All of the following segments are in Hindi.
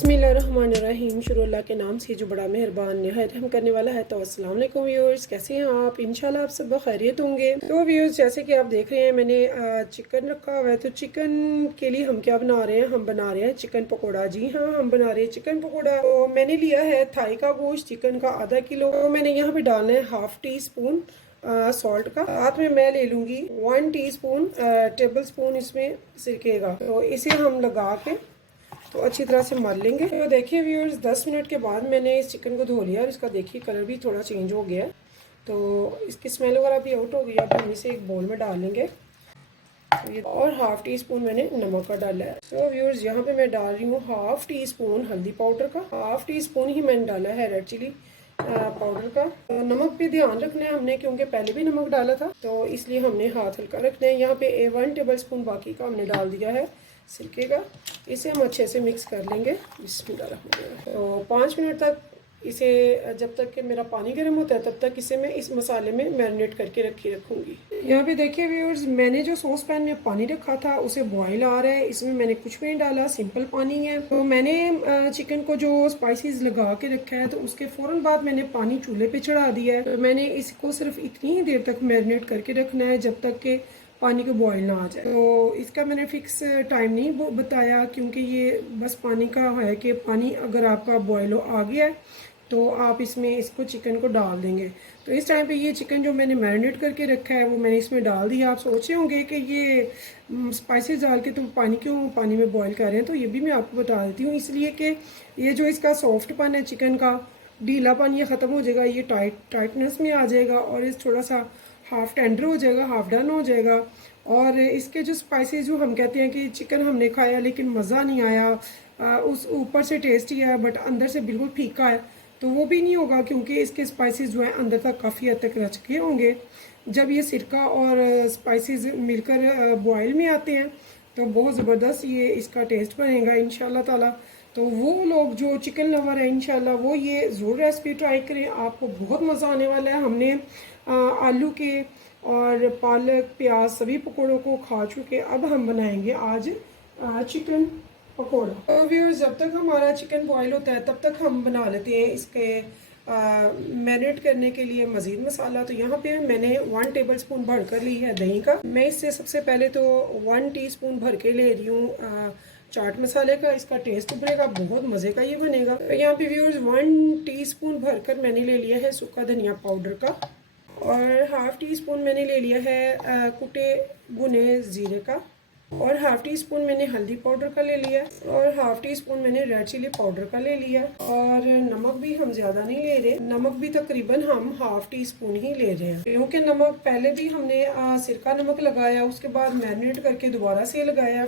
बिस्मिल्लाहिर्रहमानिर्रहीम। शुरू अल्लाह के नाम से जो बड़ा मेहरबान निहायत रहम करने वाला है। तो अस्सलाम वालेकुम व्यूअर्स, कैसे हैं आप? इंशाल्लाह आप सब खैरियत होंगे। तो व्यूअर्स, जैसे कि आप देख रहे हैं मैंने चिकन रखा हुआ है। तो चिकन के लिए हम क्या बना रहे हैं? हम बना रहे हैं चिकन पकौड़ा। जी हाँ, हम बना रहे हैं चिकन पकौड़ा। तो मैंने लिया है थाई का गोश्त, चिकन का आधा किलो। तो मैंने यहाँ पे डालना है 1/2 टी-स्पून सॉल्ट का। साथ में मैं ले लूँगी 1 टीस्पून टेबल स्पून इसमें सिरके का। तो इसे हम लगा के तो अच्छी तरह से मल लेंगे। तो देखिए व्यूअर्स, 10 मिनट के बाद मैंने इस चिकन को धो लिया और इसका देखिए कलर भी थोड़ा चेंज हो गया है। तो इसकी स्मेल वगैरह भी आउट हो गई। अब हम इसे एक बोल में डाल लेंगे। और 1/2 टी-स्पून मैंने नमक का डाला है। तो व्यूअर्स, यहाँ पे मैं डाल रही हूँ 1/2 टी-स्पून हल्दी पाउडर का। 1/2 टी-स्पून ही मैंने डाला है रेड चिली पाउडर का। तो नमक पे ध्यान रखना है हमने, क्योंकि पहले भी नमक डाला था, तो इसलिए हमने हाथ हल्का रखना है। यहाँ पे 1 टेबल स्पून बाकी का हमने डाल दिया है सिरके का। इसे हम अच्छे से मिक्स कर लेंगे। बिस्मिल्लाह। तो 5 मिनट तक इसे, जब तक कि मेरा पानी गर्म होता है तब तक इसे मैं इस मसाले में मैरिनेट करके रखूँगी। यहाँ पे देखिए व्यूअर्स, मैंने जो सॉस पैन में पानी रखा था उसे बॉईल आ रहा है। इसमें मैंने कुछ भी नहीं डाला, सिंपल पानी है। तो मैंने चिकन को जो स्पाइसेस लगा के रखा है, तो उसके फ़ौरन बाद मैंने पानी चूल्हे पे चढ़ा दिया है। तो मैंने इसको सिर्फ इतनी ही देर तक मैरिनेट करके रखना है जब तक कि पानी को बॉईल ना आ जाए। तो इसका मैंने फिक्स टाइम नहीं बताया, क्योंकि ये बस पानी का है कि पानी अगर आपका बॉईल आ गया है तो आप इसमें इसको चिकन को डाल देंगे। तो इस टाइम पे ये चिकन जो मैंने मैरिनेट करके रखा है वो मैंने इसमें डाल दिया। आप सोचे होंगे कि ये स्पाइसेस डाल के तुम पानी में बॉईल कर रहे हैं। तो ये भी मैं आपको बता देती हूँ, इसलिए कि ये जो इसका सॉफ्टपन है चिकन का, ढीलापन ये ख़त्म हो जाएगा, ये टाइटनेस में आ जाएगा और इस थोड़ा सा हाफ़ टेंडर हो जाएगा, हाफ़ डन हो जाएगा। और इसके जो स्पाइसेस, जो हम कहते हैं कि चिकन हमने खाया लेकिन मज़ा नहीं आया, उस ऊपर से टेस्टी है बट अंदर से बिल्कुल फीका है, तो वो भी नहीं होगा, क्योंकि इसके स्पाइसेस जो हैं अंदर तक काफ़ी हद तक रच के होंगे। जब ये सिरका और स्पाइसेस मिलकर बॉयल में आते हैं तो बहुत ज़बरदस्त ये इसका टेस्ट बनेगा इंशाल्लाह ताला। तो वो लोग जो चिकन लवर है इंशाल्लाह वो ये ज़रूर रेसिपी ट्राई करें, आपको बहुत मज़ा आने वाला है। हमने आलू के और पालक प्याज सभी पकौड़ों को खा चुके, अब हम बनाएंगे आज चिकन पकौड़ा। तो व्यूअर्स, जब तक हमारा चिकन बॉईल होता है तब तक हम बना लेते हैं इसके मैरिनेट करने के लिए मज़ीद मसाला। तो यहाँ पे मैंने 1 टेबल स्पून भर कर ली है दही का। मैं इससे सबसे पहले तो 1 टीस्पून भर के ले रही हूँ चाट मसाले का। इसका टेस्ट उभरेगा, बहुत मज़े का ये बनेगा। तो यहाँ पे व्यूअर्स 1 टीस्पून भर कर मैंने ले लिया है सूखा धनिया पाउडर का। और 1/2 टीस्पून मैंने ले लिया है कुटे भुने ज़ीरे का। और 1/2 टीस्पून मैंने हल्दी पाउडर का ले लिया। और 1/2 टीस्पून मैंने रेड चिली पाउडर का ले लिया। और नमक भी हम ज़्यादा नहीं ले रहे, नमक भी तकरीबन हम 1/2 टीस्पून ही ले रहे हैं, क्योंकि नमक पहले भी हमने सिरका नमक लगाया, उसके बाद मैरिनेट करके दोबारा से लगाया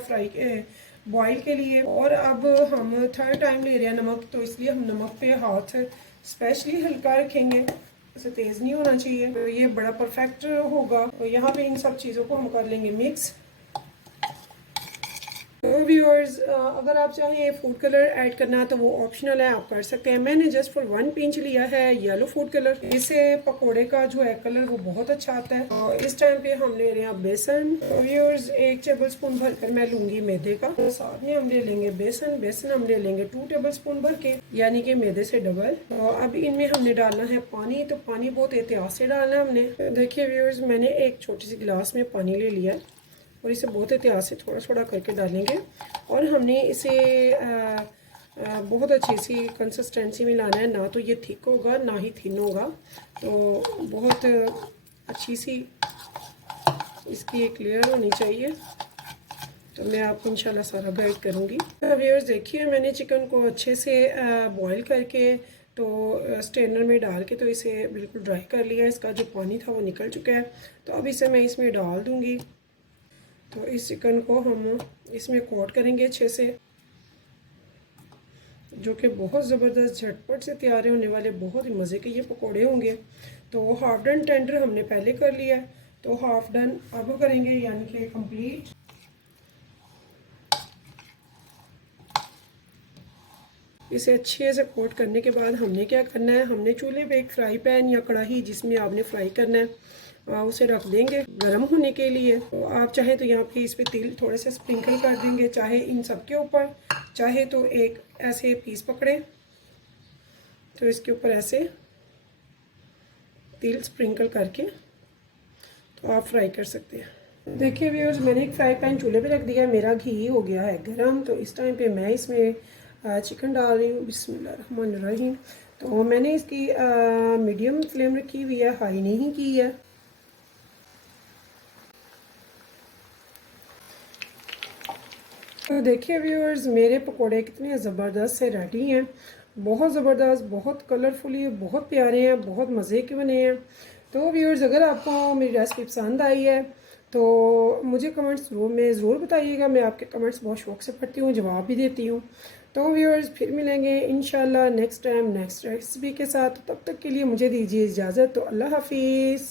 बॉईल के लिए, और अब हम 3rd टाइम ले रहे हैं नमक। तो इसलिए हम नमक पे हाथ स्पेशली हल्का रखेंगे, इसे तेज़ नहीं होना चाहिए, तो ये बड़ा परफेक्ट होगा। तो यहाँ पे इन सब चीज़ों को हम कर लेंगे मिक्स। तो व्यूअर्स, अगर आप चाहें फूड कलर ऐड करना तो वो ऑप्शनल है, आप कर सकते हैं। मैंने जस्ट फॉर 1 पिंच लिया है येलो फूड कलर, इससे पकोड़े का जो है कलर वो बहुत अच्छा आता है। और इस टाइम पे हम ले रहे हैं बेसन। तो व्यूअर्स, 1 टेबल स्पून भर कर मैं लूँगी मैदे का। तो साथ में हम ले लेंगे बेसन हम ले लेंगे 2 टेबल स्पून भर के, यानी कि मैदे से डबल। और अब इनमें हमने डालना है पानी। तो पानी बहुत एहतियात से डालना है हमने। देखिए व्यूअर्स, मैंने एक छोटी सी गिलास में पानी ले लिया और इसे बहुत एहतियात से थोड़ा थोड़ा करके डालेंगे। और हमने इसे बहुत अच्छी सी कंसिस्टेंसी में लाना है, ना तो ये थिक होगा ना ही थिन होगा। तो बहुत अच्छी सी इसकी एक लेयर होनी चाहिए। तो मैं आपको इंशाल्लाह सारा गाइड करूँगी। व्यूअर्स, देखिए मैंने चिकन को अच्छे से बॉईल करके तो स्ट्रेनर में डाल के तो इसे बिल्कुल ड्राई कर लिया। इसका जो पानी था वो निकल चुका है। तो अब इसे मैं इसमें डाल दूँगी। तो इस चिकन को हम इसमें कोट करेंगे अच्छे से, जो कि बहुत ज़बरदस्त झटपट से तैयार होने वाले बहुत ही मज़े के ये पकोड़े होंगे। तो हाफ डन टेंडर हमने पहले कर लिया है, तो हाफ डन अब करेंगे, यानी कि कंप्लीट। इसे अच्छे से कोट करने के बाद हमने क्या करना है, हमने चूल्हे पे एक फ्राई पैन या कढ़ाई जिसमें आपने फ्राई करना है, उसे रख देंगे गर्म होने के लिए। तो आप चाहे तो यहाँ पे इस पर तिल थोड़े से स्प्रिंकल कर देंगे, चाहे इन सब के ऊपर, चाहे तो एक ऐसे पीस पकड़े तो इसके ऊपर ऐसे तिल स्प्रिंकल करके तो आप फ्राई कर सकते हैं। देखिए व्यूअर्स, मैंने एक फ्राई पैन चूल्हे पे रख दिया, मेरा घी हो गया है गरम। तो इस टाइम पे मैं इसमें चिकन डाल रही हूँ। बिस्मिल्लाहिर्रहमानिर्रहीम। तो मैंने इसकी मीडियम फ्लेम रखी हुई है, हाई नहीं की है। तो देखिए व्यूअर्स, मेरे पकोड़े कितने ज़बरदस्त से रेडी हैं, बहुत ज़बरदस्त, बहुत कलरफुली, बहुत प्यारे हैं, बहुत मज़े के बने हैं। तो व्यूअर्स, अगर आपको मेरी रेसिपी पसंद आई है तो मुझे कमेंट्स में ज़रूर बताइएगा। मैं आपके कमेंट्स बहुत शौक़ से पढ़ती हूँ, जवाब भी देती हूँ। तो व्यूअर्स, फिर मिलेंगे इंशाल्लाह नेक्स्ट टाइम नेक्स्ट रेसिपी के साथ। तब तक के लिए मुझे दीजिए इजाज़त। तो अल्लाह हाफिज़।